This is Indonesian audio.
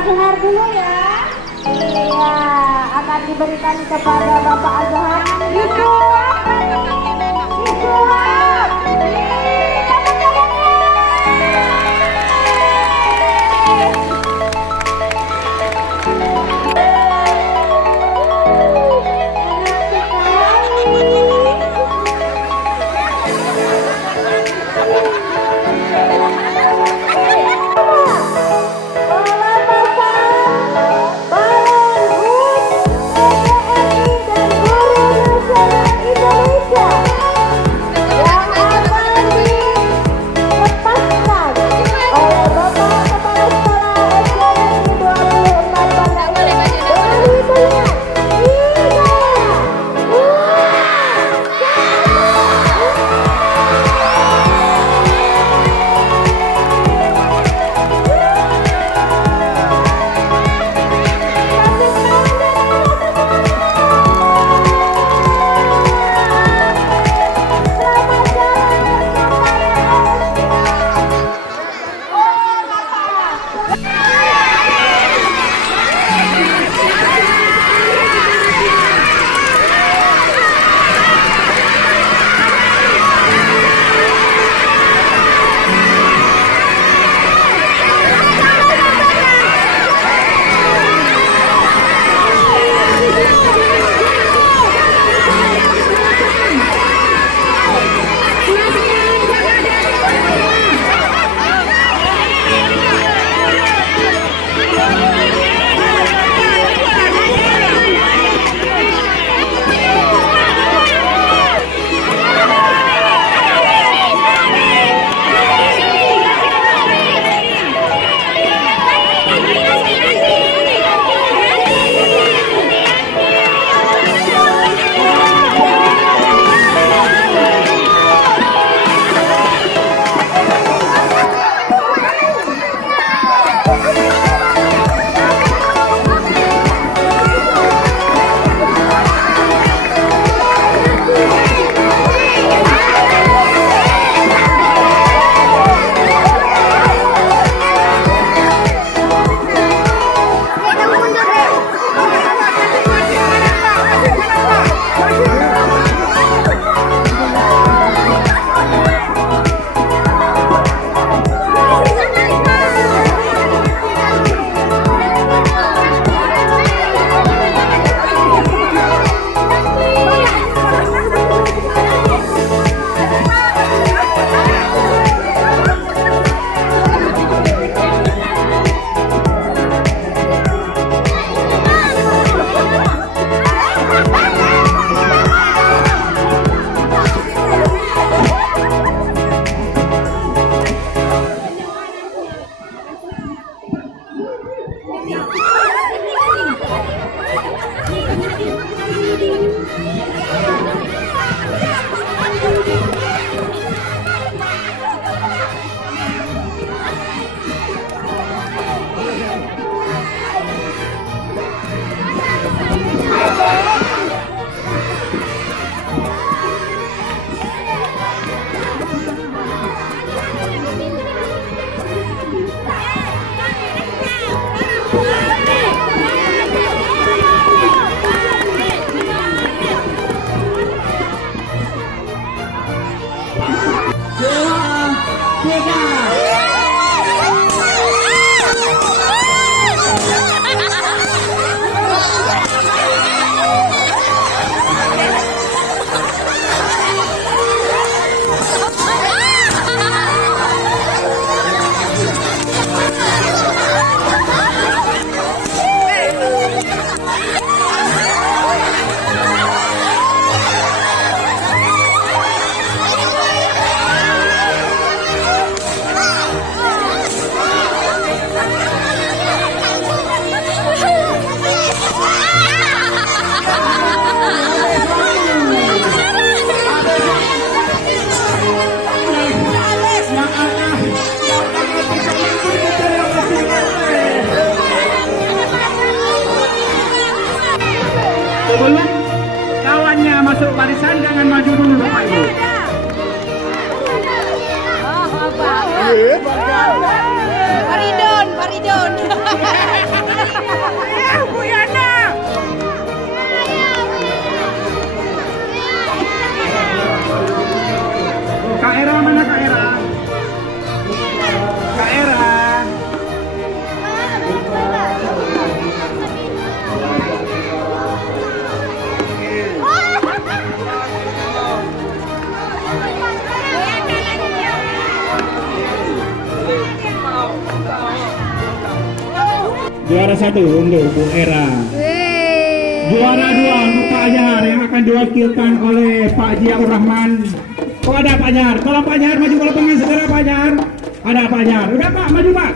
Azhar dulu ya. Iya, akan diberikan kepada Bapak Azhar. Sebelum kawannya masuk barisan, jangan maju dulu Bapak Ibu. Paridon. Ridon. Bu Yana. Kak Era mana Kak Era? Kak Era. Juara 1 untuk Bu Era. Juara 2 untuk Pak Jahar yang akan diwakilkan oleh Pak Jiaur Rahman. Oh ada Pak Jahar. Tolong Pak Jahar maju ke lapangan segera Pak Jahar. Ada Pak Jahar. Udah Pak, maju Pak.